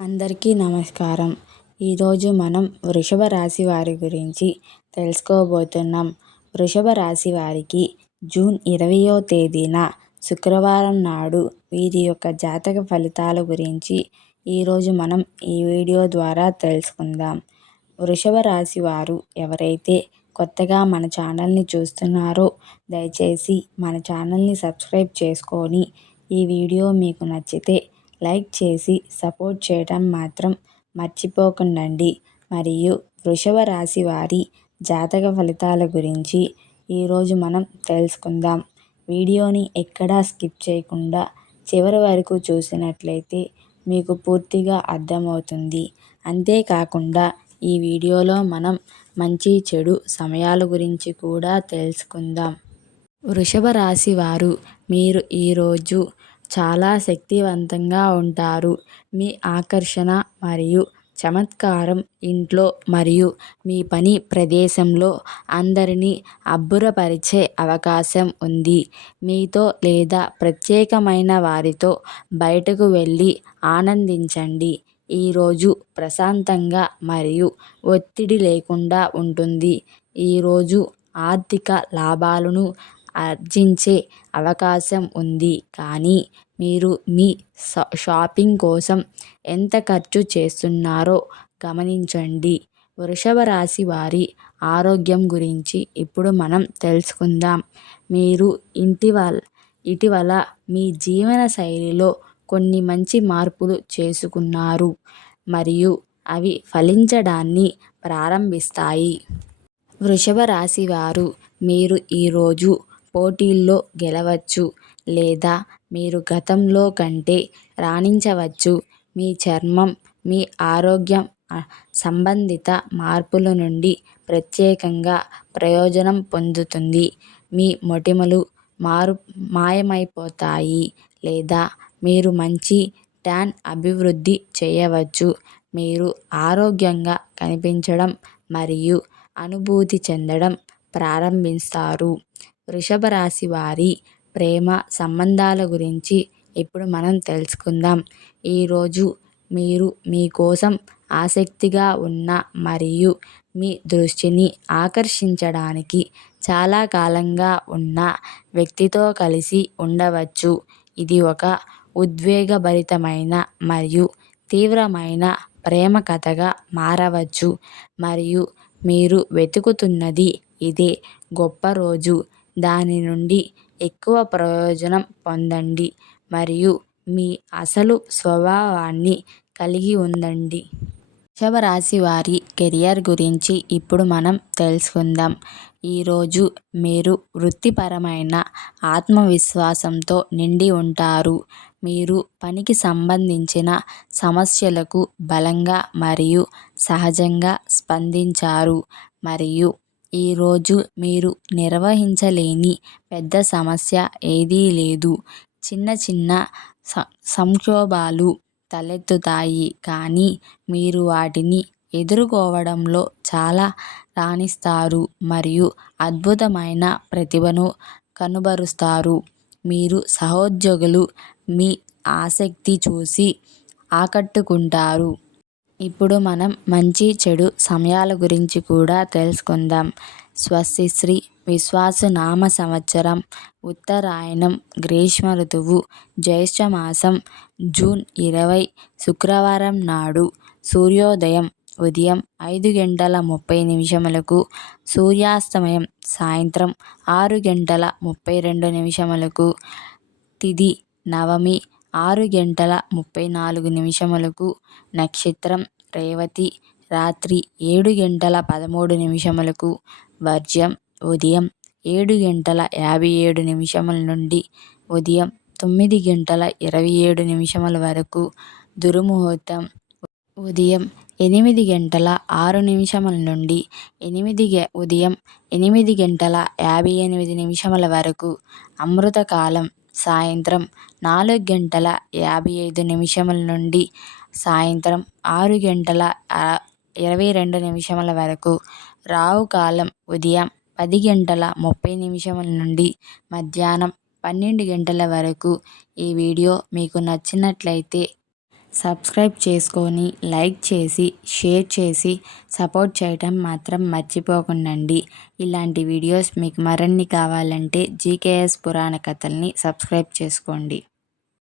అందరికీ నమస్కారం. ఈరోజు మనం వృషభ రాశి వారి గురించి తెలుసుకోబోతున్నాం. వృషభ రాశి వారికి జూన్ 20వ తేదీన శుక్రవారం నాడు వీరి యొక్క జాతక ఫలితాల గురించి ఈరోజు మనం ఈ వీడియో ద్వారా తెలుసుకుందాం. వృషభ రాశి వారు ఎవరైతే కొత్తగా మన ఛానల్ని చూస్తున్నారో దయచేసి మన ఛానల్ని సబ్స్క్రైబ్ చేసుకొని ఈ వీడియో మీకు నచ్చితే లైక్ చేసి సపోర్ట్ చేయడం మాత్రం మర్చిపోకండి. మరియు వృషభ రాశి వారి జాతక ఫలితాల గురించి ఈరోజు మనం తెలుసుకుందాం. వీడియోని ఎక్కడా స్కిప్ చేయకుండా చివరి వరకు చూసినట్లయితే మీకు పూర్తిగా అర్థమవుతుంది. అంతేకాకుండా ఈ వీడియోలో మనం మంచి చెడు సమయాల గురించి కూడా తెలుసుకుందాం. వృషభ రాశి వారు మీరు ఈరోజు చాలా శక్తివంతంగా ఉంటారు. మీ ఆకర్షణ మరియు చమత్కారం ఇంట్లో మరియు మీ పని ప్రదేశంలో అందరినీ అబ్బురపరిచే అవకాశం ఉంది. మీతో లేదా ప్రత్యేకమైన వారితో బయటకు వెళ్ళి ఆనందించండి. ఈరోజు ప్రశాంతంగా మరియు ఒత్తిడి లేకుండా ఉంటుంది. ఈరోజు ఆర్థిక లాభాలను ఆర్జించే అవకాశం ఉంది. కానీ మీరు మీ షాపింగ్ కోసం ఎంత ఖర్చు చేస్తున్నారో గమనించండి. వృషభ రాశి వారి ఆరోగ్యం గురించి ఇప్పుడు మనం తెలుసుకుందాం. మీరు ఇటీవల మీ జీవన శైలిలో కొన్ని మంచి మార్పులు చేసుకున్నారు మరియు అవి ఫలించడాన్ని ప్రారంభిస్తాయి. వృషభ రాశి వారు మీరు ఈరోజు పోటీల్లో గెలవచ్చు లేదా మీరు గతంలో కంటే రాణించవచ్చు. మీ చర్మం మీ ఆరోగ్యం సంబంధిత మార్పుల నుండి ప్రత్యేకంగా ప్రయోజనం పొందుతుంది. మీ మొటిమలు మాయమైపోతాయి లేదా మీరు మంచి ట్యాన్ అభివృద్ధి చేయవచ్చు. మీరు ఆరోగ్యంగా కనిపించడం మరియు అనుభూతి చెందడం ప్రారంభిస్తారు. వృషభ రాశి వారి ప్రేమ సంబంధాల గురించి ఇప్పుడు మనం తెలుసుకుందాం. ఈరోజు మీరు మీకోసం ఆసక్తిగా ఉన్న మరియు మీ దృష్టిని ఆకర్షించడానికి చాలా కాలంగా ఉన్న వ్యక్తితో కలిసి ఉండవచ్చు. ఇది ఒక ఉద్వేగభరితమైన మరియు తీవ్రమైన ప్రేమ కథగా మారవచ్చు మరియు మీరు వెతుకుతున్నది ఇదే గొప్ప రోజు. దాని నుండి ఎక్కువ ప్రయోజనం పొందండి మరియు మీ అసలు స్వభావాన్ని కలిగి ఉండండి. వృషభ రాశి వారి కెరియర్ గురించి ఇప్పుడు మనం తెలుసుకుందాం. ఈరోజు మీరు వృత్తిపరమైన ఆత్మవిశ్వాసంతో నిండి ఉంటారు. మీరు పనికి సంబంధించిన సమస్యలకు బలంగా మరియు సహజంగా స్పందించారు మరియు ఈరోజు మీరు నిర్వహించలేని పెద్ద సమస్య ఏదీ లేదు. చిన్న చిన్న సంక్షోభాలు తలెత్తుతాయి కానీ మీరు వాటిని ఎదుర్కోవడంలో చాలా రాణిస్తారు మరియు అద్భుతమైన ప్రతిభను కనబరుస్తారు. మీరు సహోద్యోగులు మీ ఆసక్తి చూసి ఆకట్టుకుంటారు. ఇప్పుడు మనం మంచి చెడు సమయాల గురించి కూడా తెలుసుకుందాం. స్వస్తిశ్రీ విశ్వావసునామ సంవత్సరం ఉత్తరాయణం గ్రీష్మ ఋతువు జ్యేష్ఠమాసం జూన్ 20 శుక్రవారం నాడు సూర్యోదయం ఉదయం 5:30 సూర్యాస్తమయం సాయంత్రం 6:32 తిథి నవమి 6:34 నక్షత్రం రేవతి రాత్రి 7:13 వర్జ్యం ఉదయం 7:57 నుండి ఉదయం 9:27 వరకు. దుర్ముహూర్తం ఉదయం 8:06 నుండి ఉదయం 8:58 వరకు. అమృతకాలం సాయంత్రం 4:55 నుండి సాయంత్రం 6:22 వరకు. రాహుకాలం ఉదయం 10:30 నుండి మధ్యాహ్నం 12 గంటల వరకు. ఈ వీడియో మీకు నచ్చినట్లయితే సబ్స్క్రైబ్ చేసుకొని లైక్ చేసి షేర్ చేసి సపోర్ట్ చేయటం మాత్రం మర్చిపోకండి. ఇలాంటి వీడియోస్ మీకు మరిన్ని కావాలంటే జీకేఎస్ పురాణ కథల్ని సబ్స్క్రైబ్ చేసుకోండి.